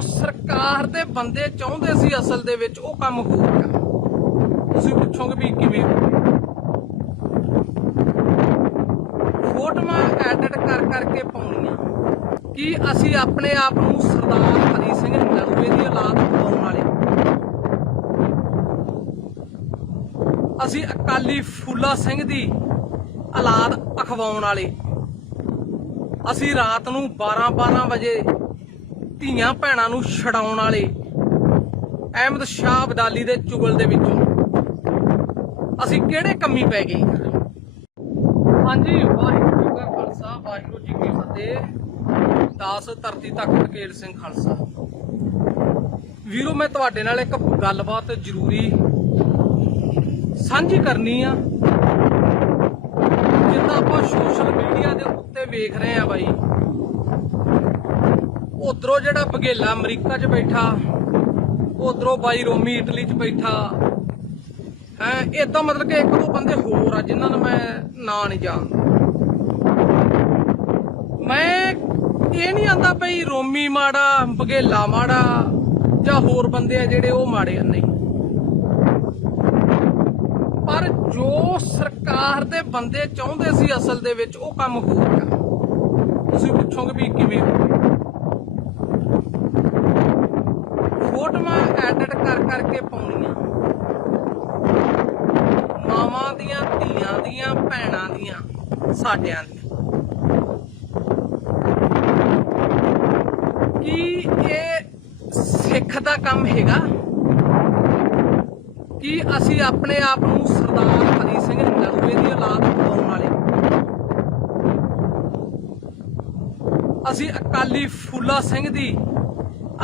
ਸਰਕਾਰ ਦੇ ਬੰਦੇ ਚਾਹੁੰਦੇ ਸੀ ਅਸਲ ਦੇ ਵਿੱਚ ਉਹ ਕੰਮ ਹੋ ਗਿਆ ਤੁਸੀਂ ਪੁੱਛੋਗੇ ਵੀ ਕਿਵੇਂ? ਫੋਟੋਆਂ ਐਡਿਟ ਕਰ ਕਰਕੇ ਪਾਉਣੀਆਂ। ਕਿ ਅਸੀਂ ਆਪਣੇ ਆਪ ਨੂੰ ਸਰਦਾਰ ਹਰੀ ਸਿੰਘ ਨਲੂਏ ਦੀ ਔਲਾਦ ਪਾਉਣ ਵਾਲੇ? ਅਸੀਂ ਅਕਾਲੀ ਫੂਲਾ ਸਿੰਘ ਦੀ ਔਲਾਦ ਅਖਵਾਉਣ ਵਾਲੇ। ਅਸੀਂ ਰਾਤ ਨੂੰ 12-12 ਵਜੇ ਧੀਆਂ ਭੈਣਾਂ ਨੂੰ ਛਡਾਉਣ ਵਾਲੇ ਅਹਿਮਦ ਸ਼ਾਹ ਅਬਦਾਲੀ ਦੇ ਚੁਗਲ ਦੇ ਵਿੱਚੋਂ ਅਸੀਂ ਕਿਹੜੇ ਕੰਮੀ ਪੈ ਗਏ ਹਾਂਜੀ, ਵਾਹਿਗੁਰੂ ਜੀ ਕਾ ਖਾਲਸਾ, ਵਾਹਿਗੁਰੂ ਜੀ ਕੀ ਫਤਿਹ। ਦਾਸ ਧਰਤੀ ਤੱਕ ਟਕੇਲ ਸਿੰਘ ਖਾਲਸਾ। ਵੀਰੋ, ਮੈਂ ਤੁਹਾਡੇ ਨਾਲ ਇੱਕ ਗੱਲਬਾਤ ਜ਼ਰੂਰੀ ਸਾਂਝੀ ਕਰਨੀ ਆ। ਜਿੱਦਾਂ ਆਪਾਂ ਸੋਸ਼ਲ ਮੀਡੀਆ ਦੇ ਉੱਤੇ ਵੇਖ ਰਹੇ ਆ ਬਾਈ ਉਧਰੋਂ ਜਿਹੜਾ ਬਗੇਲਾ ਅਮਰੀਕਾ 'ਚ ਬੈਠਾ, ਉਧਰੋਂ ਬਾਈ ਰੋਮੀ ਇਟਲੀ 'ਚ ਬੈਠਾ। ਹੈ ਇਦਾਂ ਮਤਲਬ ਕਿ ਇੱਕ ਦੋ ਬੰਦੇ ਹੋਰ ਆ ਜਿਨ੍ਹਾਂ ਨੂੰ ਮੈਂ ਨਾਂ ਨਹੀਂ ਜਾਣਦਾ। ਮੈਂ ਇਹ ਨਹੀਂ ਆਂਦਾ ਭਈ ਰੋਮੀ ਮਾੜਾ, ਬਗੇਲਾ ਮਾੜਾ ਜਾਂ ਹੋਰ ਬੰਦੇ ਆ ਜਿਹੜੇ ਉਹ ਮਾੜੇ ਆ, ਨਹੀਂ। ਪਰ ਜੋ ਸਰਕਾਰ ਦੇ ਬੰਦੇ ਚਾਹੁੰਦੇ ਸੀ ਅਸਲ ਦੇ ਵਿੱਚ, ਉਹ ਕੰਮ ਹੋ ਗਿਆ ਤੁਸੀਂ ਪੁੱਛੋਗੇ ਵੀ ਕਿਵੇਂ ਫੋਟੋਆਂ ਐਡਿਟ ਕਰ ਕਰਕੇ ਪਾਉਣੀਆਂ ਮਾਵਾਂ ਦੀਆਂ, ਧੀਆਂ ਦੀਆਂ, ਭੈਣਾਂ ਦੀਆਂ, ਸਾਡਿਆਂ ਦੀਆਂ। ਕੀ ਇਹ ਸਿੱਖ ਦਾ ਕੰਮ ਹੈਗਾ? ਕਿ ਅਸੀਂ ਆਪਣੇ ਆਪ ਨੂੰ ਸਰਦਾਰ ਹਰੀ ਸਿੰਘ ਨਲਵੇ ਦੀ ਔਲਾਦ ਪਾਉਣ ਵਾਲੇ? ਅਸੀਂ ਅਕਾਲੀ ਫੂਲਾ ਸਿੰਘ ਦੀ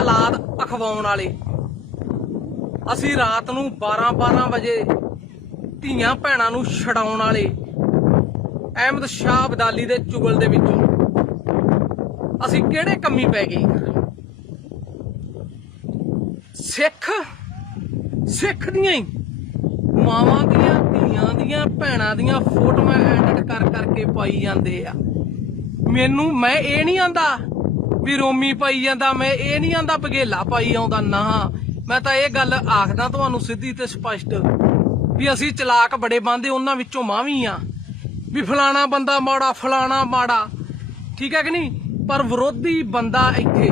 ਔਲਾਦ ਅਖਵਾਉਣ ਵਾਲੇ। ਅਸੀਂ ਰਾਤ ਨੂੰ 12-12 ਵਜੇ ਧੀਆਂ ਭੈਣਾਂ ਨੂੰ ਛਡਾਉਣ ਵਾਲੇ ਅਹਿਮਦ ਸ਼ਾਹ ਅਬਦਾਲੀ ਦੇ ਚੁਗਲ ਦੇ ਵਿੱਚੋਂ ਅਸੀਂ ਕਿਹੜੇ ਕੰਮੀ ਪੈ ਗਏ? ਸਿੱਖ ਸਿੱਖ ਦੀਆਂ ਹੀ ਮਾਵਾਂ ਦੀਆਂ, ਧੀਆਂ ਦੀਆਂ, ਭੈਣਾਂ ਦੀਆਂ ਫੋਟੋਆਂ ਐਡਿਟ ਕਰ ਕਰਕੇ ਪਾਈ ਜਾਂਦੇ ਆ। ਮੈਨੂੰ, ਮੈਂ ਇਹ ਨਹੀਂ ਆਂਦਾ ਵੀ ਰੋਮੀ ਪਾਈ ਜਾਂਦਾ ਮੈਂ, ਇਹ ਨਹੀਂ ਆਂਦਾ ਬਗੇਲਾ ਪਾਈ ਆਉਂਦਾ, ਨਾ। ਮੈਂ ਤਾਂ ਇਹ ਗੱਲ ਆਖਦਾ ਤੁਹਾਨੂੰ ਸਿੱਧੀ ਤੇ ਸਪਸ਼ਟ ਵੀ ਅਸੀਂ ਚਲਾਕ ਬੜੇ ਬੰਦੇ ਉਹਨਾਂ ਵਿੱਚੋਂ ਮਾਂ ਵੀ ਆ ਵੀ ਫਲਾਣਾ ਬੰਦਾ ਮਾੜਾ, ਫਲਾਣਾ ਮਾੜਾ। ਠੀਕ ਹੈ ਕਿ ਨਹੀਂ? ਪਰ ਵਿਰੋਧੀ ਬੰਦਾ ਇੱਥੇ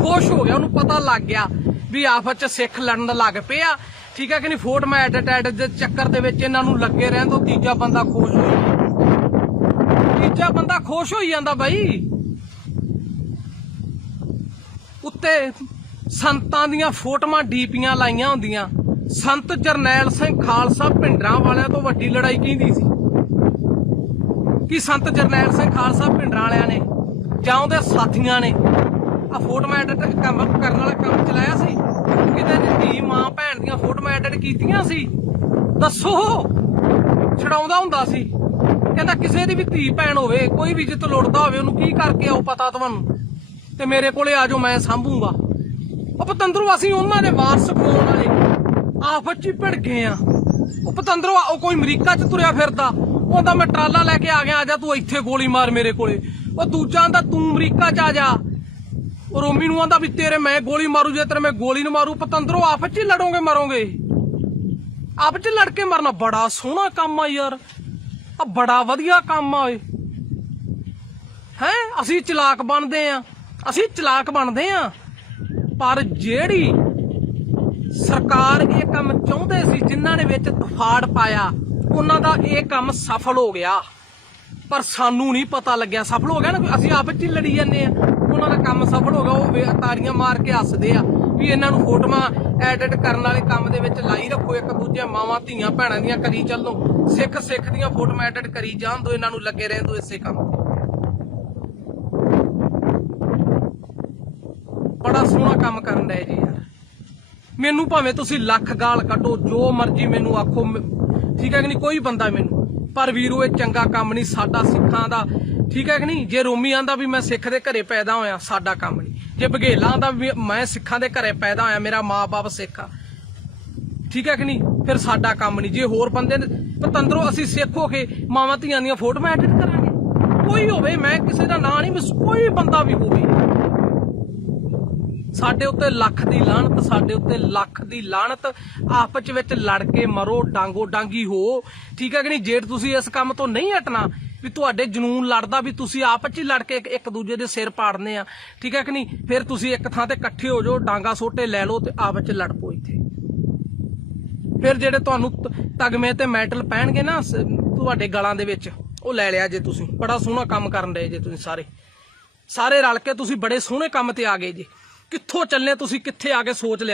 ਖੁਸ਼ ਹੋ ਗਿਆ, ਉਹਨੂੰ ਪਤਾ ਲੱਗ ਗਿਆ ਵੀ ਆਫਤ ਚ ਸਿੱਖ ਲੜਨ ਲੱਗ ਪਿਆ ਠੀਕ ਹੈ ਕਿ ਨਹੀਂ? ਫੋਟ ਮੈਂ ਐਡਿਟ ਐਡ ਦੇ ਚੱਕਰ ਦੇ ਵਿੱਚ ਇਹਨਾਂ ਨੂੰ ਲੱਗੇ ਰਹਿਣ ਤੋਂ ਤੀਜਾ ਬੰਦਾ ਖੁਸ਼ ਹੋ ਤੀਜਾ ਬੰਦਾ ਖੁਸ਼ ਹੋਈ ਜਾਂਦਾ ਬਾਈ। ਉੱਤੇ ਸੰਤਾਂ ਦੀਆਂ ਫੋਟੋਆਂ ਡੀਪੀਆਂ ਲਾਈਆਂ ਹੁੰਦੀਆਂ। ਸੰਤ ਜਰਨੈਲ ਸਿੰਘ ਖਾਲਸਾ ਭਿੰਡਰਾਂ ਵਾਲਿਆਂ ਤੋਂ ਵੱਡੀ ਲੜਾਈ ਕੀਂਦੀ ਸੀ? ਕਿ ਸੰਤ ਜਰਨੈਲ ਸਿੰਘ ਖਾਲਸਾ ਭਿੰਡਰਾਂ ਵਾਲਿਆਂ ਨੇ ਜਾਂ ਉਹਦੇ ਸਾਥੀਆਂ ਨੇ ਆ ਫੋਟੋਆਂ ਐਡਿਟ ਕੰਮ ਕਰਨ ਵਾਲਾ ਕੰਮ ਚਲਾਇਆ ਸੀ? ਕਿਤੇ ਧੀ, ਮਾਂ, ਭੈਣ ਦੀਆਂ ਫੋਟੋਆਂ ਐਡਿਟ ਕੀਤੀਆਂ ਸੀ? ਦੱਸੋ। ਛਡਾਉਂਦਾ ਹੁੰਦਾ ਸੀ। ਕਹਿੰਦਾ ਕਿਸੇ ਦੀ ਵੀ ਧੀ, ਭੈਣ ਹੋਵੇ, ਕੋਈ ਵੀ ਜਿੱਤ ਲੁੱਟਦਾ ਹੋਵੇ, ਉਹਨੂੰ ਕੀ ਕਰਕੇ ਆਉ ਪਤਾ ਤੁਹਾਨੂੰ? ਤੇ ਮੇਰੇ ਕੋਲੇ ਆ ਜਾਓ, ਮੈਂ ਸੰਭੂਗਾ। ਉਹ ਪਤੰਦਰੋਂ, ਅਸੀਂ ਉਹਨਾਂ ਦੇ ਵਾਰਸ ਖੋਣ ਵਾਲੇ। ਆਫਤ ਚ ਹੀ ਭਿੜ ਗਏ ਆ। ਉਹ ਪਤੰਦਰੋਂ ਉਹ ਕੋਈ ਅਮਰੀਕਾ ਚ ਤੁਰਿਆ ਫਿਰਦਾ। ਉਹਦਾ ਮੈਂ ਟਰਾਲਾ ਲੈ ਕੇ ਆ ਗਿਆ, ਆ ਜਾ ਤੂੰ ਇੱਥੇ ਗੋਲੀ ਮਾਰ ਮੇਰੇ ਕੋਲੇ। ਉਹ ਦੂਜਾ ਆਂਦਾ, ਤੂੰ ਅਮਰੀਕਾ ਚ ਆ ਜਾ। ਉਹ ਰੋਮੀ ਨੂੰ ਆਂਦਾ ਵੀ ਤੇਰੇ ਮੈਂ ਗੋਲੀ ਮਾਰੂ, ਜੇ ਤੇਰੇ ਮੈਂ ਗੋਲੀ ਨੂੰ ਮਾਰੂ, ਪਤੰਦਰੋਂ ਆਪਸ ਚ ਹੀ ਲੜੋਗੇ ਮਰੋਗੇ। ਆਪ ਚ ਲੜ ਕੇ ਮਰਨਾ ਬੜਾ ਸੋਹਣਾ ਕੰਮ ਆ ਯਾਰ। ਆ ਬੜਾ ਵਧੀਆ ਕੰਮ ਆ ਓਏ ਹੈ? ਅਸੀਂ ਚਲਾਕ ਬਣਦੇ ਆ। ਅਸੀਂ ਚਲਾਕ ਬਣਦੇ ਆ। ਪਰ ਜਿਹੜੀ ਸਰਕਾਰ ਇਹ ਕੰਮ ਚਾਹੁੰਦੇ ਸੀ, ਜਿਨ੍ਹਾਂ ਨੇ ਵਿੱਚ ਤਫਾੜ ਪਾਇਆ, ਉਹਨਾਂ ਦਾ ਇਹ ਕੰਮ ਸਫਲ ਹੋ ਗਿਆ। ਪਰ ਸਾਨੂੰ ਨਹੀਂ ਪਤਾ ਲੱਗਿਆ। ਸਫਲ ਹੋ ਗਿਆ ਨਾ ਅਸੀਂ ਆਪ ਚ ਹੀ ਲੜੀ ਜਾਂਦੇ ਆ। ਉਹਨਾਂ ਦਾ ਕੰਮ ਸਫਲ ਹੋ ਗਿਆ। ਉਹ ਵੇ- ਤਾੜੀਆਂ ਮਾਰ ਕੇ ਹੱਸਦੇ ਆ ਵੀ ਇਹਨਾਂ ਨੂੰ ਫੋਟੋਆਂ ਐਡਿਟ ਕਰਨ ਵਾਲੇ ਕੰਮ ਦੇ ਵਿੱਚ ਲਾਈ ਰੱਖੋ। ਇੱਕ ਦੂਜੇ ਮਾਵਾਂ, ਧੀਆਂ, ਭੈਣਾਂ ਦੀਆਂ ਕਰੀ ਚੱਲੋ। ਸਿੱਖ ਸਿੱਖ ਦੀਆਂ ਫੋਟੋਆਂ ਐਡਿਟ ਕਰੀ ਜਾਣ ਦੋ। ਇਹਨਾਂ ਨੂੰ ਲੱਗੇ ਰਹਿਣ ਦੋ ਇਸੇ ਕੰਮ ਬੜਾ ਸੋਹਣਾ ਕੰਮ ਕਰਨ ਡਏ ਜੀ ਯਾਰ। ਮੈਨੂੰ ਭਾਵੇਂ ਤੁਸੀਂ ਲੱਖ ਗਾਲ ਕੱਢੋ, ਜੋ ਮਰਜ਼ੀ ਮੈਨੂੰ ਆਖੋ ਠੀਕ ਹੈ ਕਿ ਨਹੀਂ? ਕੋਈ ਬੰਦਾ ਮੈਨੂੰ। ਪਰ ਵੀਰੋ, ਇਹ ਚੰਗਾ ਕੰਮ ਨਹੀਂ ਸਾਡਾ ਸਿੱਖਾਂ ਦਾ। ਠੀਕ ਹੈ ਕਿ ਨਹੀਂ? ਜੇ ਰੋਮੀ ਆਂਦਾ ਵੀ ਮੈਂ ਸਿੱਖ ਦੇ ਘਰੇ ਪੈਦਾ ਹੋਇਆ, ਸਾਡਾ ਕੰਮ ਨਹੀਂ। ਜੇ ਬਘੇਲਾ ਆਂਦਾ ਵੀ ਮੈਂ ਸਿੱਖਾਂ ਦੇ ਘਰੇ ਪੈਦਾ ਹੋਇਆ, ਮੇਰਾ ਮਾਪੇ ਸਿੱਖ ਆ। ਠੀਕ ਹੈ ਕਿ ਨਹੀਂ? ਫਿਰ ਸਾਡਾ ਕੰਮ ਨਹੀਂ। ਜੇ ਹੋਰ ਬੰਦੇ ਨੇ ਪਤੰਦਰੋਂ, ਅਸੀਂ ਸਿੱਖ ਹੋ ਕੇ ਮਾਵਾਂ ਧੀਆਂ ਦੀਆਂ ਫੋਟੋਆਂ ਐਡਿਟ ਕਰਾਂਗੇ। ਕੋਈ ਹੋਵੇ, ਮੈਂ ਕਿਸੇ ਦਾ ਨਾਂ ਨਹੀਂ ਮਿਸ ਕੋਈ ਬੰਦਾ ਵੀ ਹੋਵੇ। ਸਾਡੇ ਉੱਤੇ ਲੱਖ ਦੀ ਲਾਹਨਤ, ਸਾਡੇ ਉੱਤੇ ਲੱਖ ਦੀ ਲਾਹਨਤ। ਆਪਸ ਵਿੱਚ ਲੜ ਕੇ ਮਰੋ, ਡਾਂਗੋ ਡਾਂਗੀ ਹੋ। ਠੀਕ ਹੈ ਕਿ ਨਹੀਂ? ਜੇ ਤੁਸੀਂ ਇਸ ਕੰਮ ਤੋਂ ਨਹੀਂ ਹਟਣਾ ਵੀ ਤੁਹਾਡੇ ਜਨੂਨ ਲੜਦਾ ਵੀ ਤੁਸੀਂ ਆਪਸ 'ਚ ਹੀ ਲੜ ਕੇ ਇੱਕ- ਦੂਜੇ ਦੇ ਸਿਰ ਪਾੜਨੇ ਆ, ਠੀਕ ਹੈ ਕਿ ਨਹੀਂ? ਫਿਰ ਤੁਸੀਂ ਇੱਕ ਥਾਂ ਤੇ ਇਕੱਠੇ ਹੋ ਜਾਓ, ਡਾਂਗਾ ਸੋਟੇ ਲੈ ਲਓ ਤੇ ਆਪਸ 'ਚ ਲੜ ਪੋ ਇੱਥੇ। ਫਿਰ ਜਿਹੜੇ ਤੁਹਾਨੂੰ ਤਗਮੇ ਤੇ ਮੈਟਲ ਪਹਿਣਗੇ ਨਾ ਤੁਹਾਡੇ ਗਲਾਂ ਦੇ ਵਿੱਚ, ਉਹ ਲੈ ਲਿਆ ਜੇ ਤੁਸੀਂ। ਬੜਾ ਸੋਹਣਾ ਕੰਮ ਕਰਨ ਰਹੇ ਜੇ ਤੁਸੀਂ ਸਾਰੇ। ਸਾਰੇ ਰਲ ਕੇ ਤੁਸੀਂ ਬੜੇ ਸੋਹਣੇ ਕੰਮ ਤੇ ਆ ਗਏ ਜੇ। ਕਿੱਥੋਂ ਚੱਲੇ ਤੁਸੀਂ ਕਿੱਥੇ ਆ ਕੇ ਸੋਚ ਲਿਆ?